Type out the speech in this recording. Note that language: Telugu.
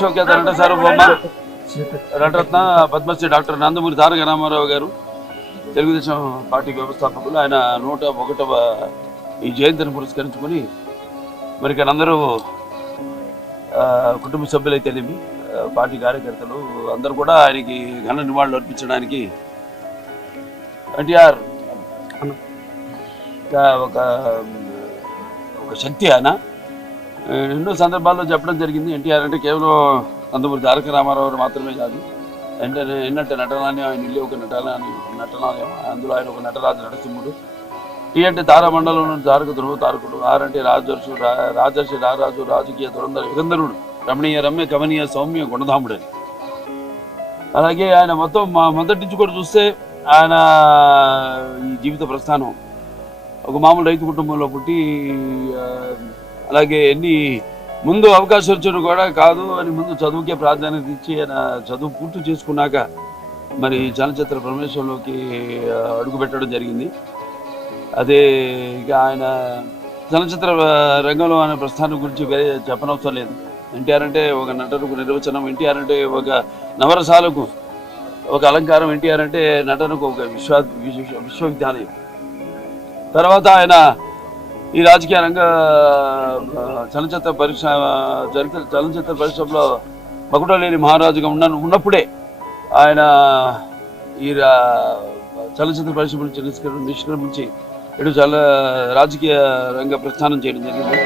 విశ్వఖ్యాత నట సార్వభౌమ నటరత్న పద్మశ్రీ డాక్టర్ నందమూరి తారక రామారావు గారు తెలుగుదేశం పార్టీ వ్యవస్థాపకులు. ఆయన 101వ ఈ జయంతిని పురస్కరించుకొని మరి ఇక్కడ అందరూ కుటుంబ సభ్యులైతేనేమి పార్టీ కార్యకర్తలు అందరూ కూడా ఆయనకి ఘన నివాళులు అర్పించడానికి ఎన్టీఆర్ ఒక శక్తి. ఆయన ఎన్నో సందర్భాల్లో చెప్పడం జరిగింది. ఎన్టీఆర్ అంటే కేవలం నందమూరి తారక రామారావు మాత్రమే కాదు, ఎన్నట్టు నటనాన్ని ఆయన ఇల్లు ఒక నటనాలయం, అందులో ఆయన ఒక నటరాజు నరసింహుడు. టీ అంటే తారామండలంలో తారక ధ్రువ తారకుడు, ఆర్ అంటే రాజర్షి రారాజు రాజకీయ దురంధర యుగంధరుడు, రమణీయ రమ్య కమనీయ సౌమ్య గుణధాముడు అని. అలాగే ఆయన మొత్తం మొదటి నుంచి కూడా చూస్తే ఆయన ఈ జీవిత ప్రస్థానం ఒక మామూలు రైతు కుటుంబంలో పుట్టి, అలాగే ఎన్ని ముందు అవకాశం వచ్చాడు కూడా కాదు అని ముందు చదువుకే ప్రాధాన్యత ఇచ్చి ఆయన చదువు పూర్తి చేసుకున్నాక మరి చలనచిత్ర ప్రవేశంలోకి అడుగుపెట్టడం జరిగింది. అదే ఇక ఆయన చలనచిత్ర రంగంలో ఆయన ప్రస్థానం గురించి వేరే చెప్పనవసరం లేదు. ఎన్టీఆర్ అంటే ఒక నటనకు నిర్వచనం, ఎన్టీఆర్ అంటే ఒక నవరసాలకు ఒక అలంకారం, ఎన్టీఆర్ అంటే నటనకు ఒక విశ్వవిద్యాలయం. తర్వాత ఆయన ఈ రాజకీయ రంగ చలనచిత్ర పరిశ్రమలో మకుటలేని మహారాజుగా ఉన్నప్పుడే ఆయన ఈ చలనచిత్ర పరిశ్రమ నుంచి నిష్క్రమించి ఇటు రాజకీయ రంగ ప్రస్థానం చేయడం జరిగింది.